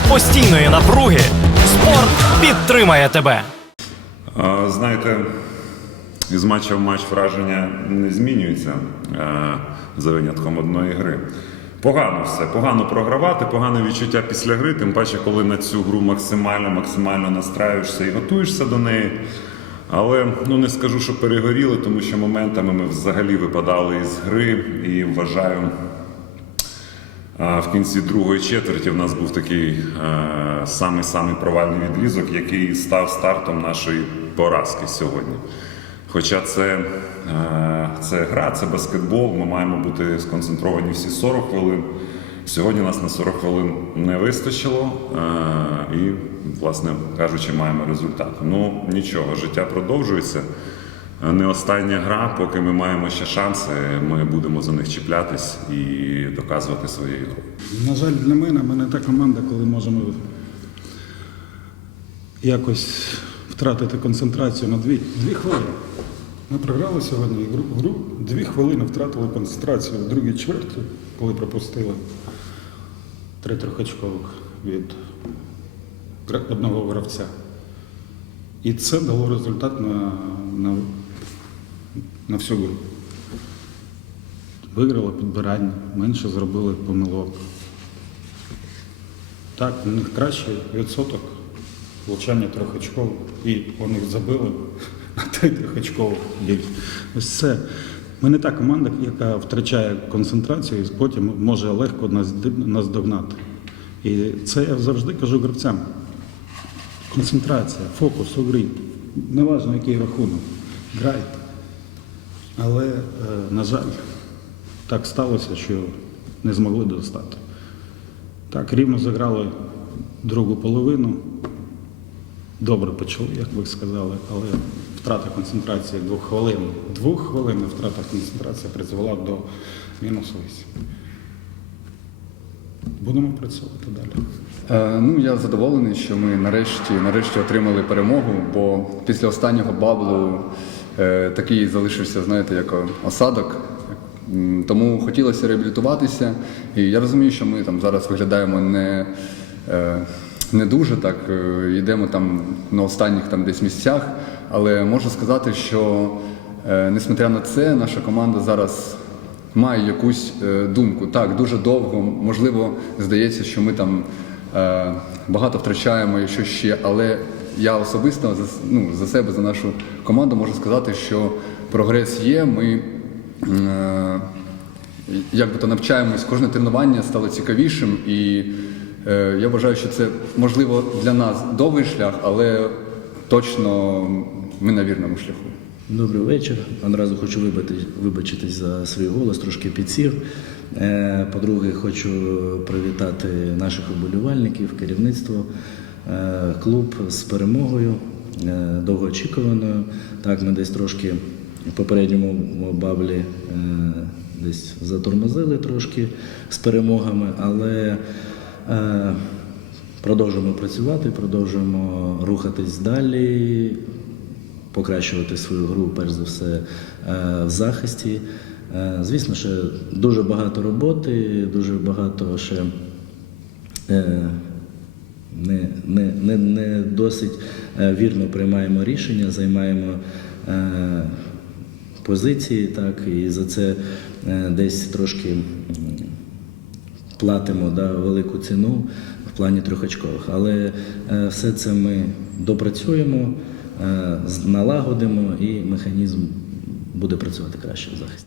серед постійної напруги спорт підтримає тебе. Знаєте, із матча в матч враження не змінюються е, за винятком одної гри. Погано все, погано програвати, погане відчуття після гри, тим паче, коли на цю гру максимально, максимально настраюєшся і готуєшся до неї. Але ну не скажу, що перегоріли, тому що моментами ми взагалі випадали із гри і вважаю. В кінці другої четверті в нас був такий е, самий самий провальний відрізок, який став стартом нашої поразки сьогодні. Хоча це, е, це гра, це баскетбол, ми маємо бути сконцентровані всі 40 хвилин. Сьогодні нас на 40 хвилин не вистачило, е, і, власне кажучи, маємо результат. Ну нічого, життя продовжується. Не остання гра, поки ми маємо ще шанси, ми будемо за них чіплятись і доказувати свою ігру. На жаль, для мене ми не та команда, коли можемо якось втратити концентрацію на дві, дві хвилини. Ми програли сьогодні гру, дві хвилини втратили концентрацію в другій чверті, коли пропустили три трьохочкових від одного гравця. І це дало результат на, на, на всю гру. Виграли підбирання, менше зробили помилок. Так, у них кращий відсоток влучання трьохочкових. І вони забили на той трьохочкових ліг. Ось це. Ми не та команда, яка втрачає концентрацію і потім може легко нас, нас догнати. І це я завжди кажу гравцям. Концентрація, фокус у грі. Неважно, який рахунок. Грайте. Але, е, на жаль, так сталося, що не змогли достати. Так, рівно заграли другу половину. Добре почали, як ви сказали, але втрата концентрації двох хвилин. Двох хвилин втрата концентрації призвела до мінус 8. Будемо працювати далі. Е, Ну, я задоволений, що ми нарешті, нарешті отримали перемогу, бо після останнього баблу такий залишився, знаєте, як осадок. Тому хотілося реабілітуватися. І я розумію, що ми там зараз виглядаємо не, е, не дуже так, е, йдемо там на останніх там десь місцях. Але можу сказати, що е, несмотря на це, наша команда зараз має якусь е, думку. Так, дуже довго, можливо, здається, що ми там е, багато втрачаємо і що ще, але я особисто за, ну, за себе, за нашу команду можу сказати, що прогрес є. Ми е, як би то навчаємось, кожне тренування стало цікавішим, і е, я вважаю, що це можливо для нас довгий шлях, але точно ми на вірному шляху. Добрий вечір. Одразу хочу вибачити, вибачитись за свій голос, трошки підсів. Е, По-друге, хочу привітати наших вболівальників, керівництво, клуб з перемогою, е, довгоочікуваною. Так, ми десь трошки в попередньому баблі е, десь затормозили трошки з перемогами, але е, продовжуємо працювати, продовжуємо рухатись далі покращувати свою гру, перш за все, е, в захисті. Е, Звісно, ще дуже багато роботи, дуже багато ще е, не, не, досить е, вірно приймаємо рішення, займаємо е, позиції, так, і за це е, десь трошки платимо да, велику ціну в плані трьохочкових. Але все це ми допрацюємо, налагодимо і механізм буде працювати краще в захисті.